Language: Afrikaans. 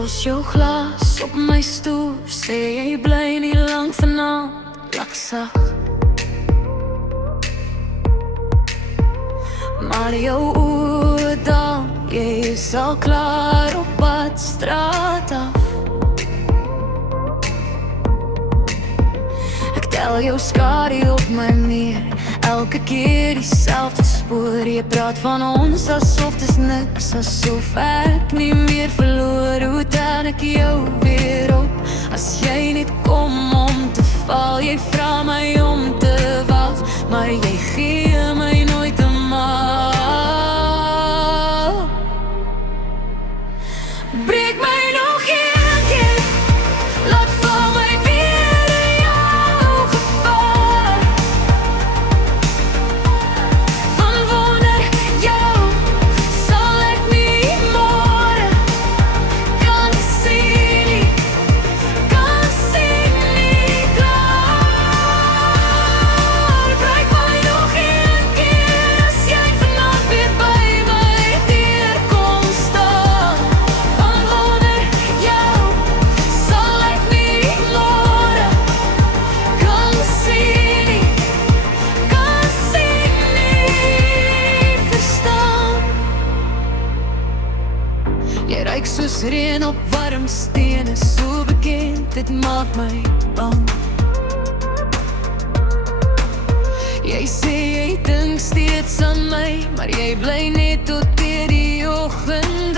Los jou glas op my stoel, sê jy bly nie lang vanaand, lak sag. Maar jou oë dan, jy is al klaar op pad straat af. Ek tel jou skadu op my meer, elke keer dieselfde spoor. Jy praat van ons asof dis niks, asof ek nie meer verloor. Hoe tel ek jou weer op, as jy net kom om te val? Jy vra my om te wag, maar jy gee my nooit 'n maal. Breek my nog een keer, laat val my weer in jou gevaar. Van wonder jou sal ek nie môre kan sien nie, kan sien nie klaar. Breek my nog een keer, as jy vanaand weer by my deurkom staan. Van wonder jou sal ek nie môre kan sien nie, kan sien nie verstaan. Jy ruik soos reën op warm stene, so bekend, dit maak my bang. Jy sê jy dink steeds aan my, maar jy bly net tot deur die oggend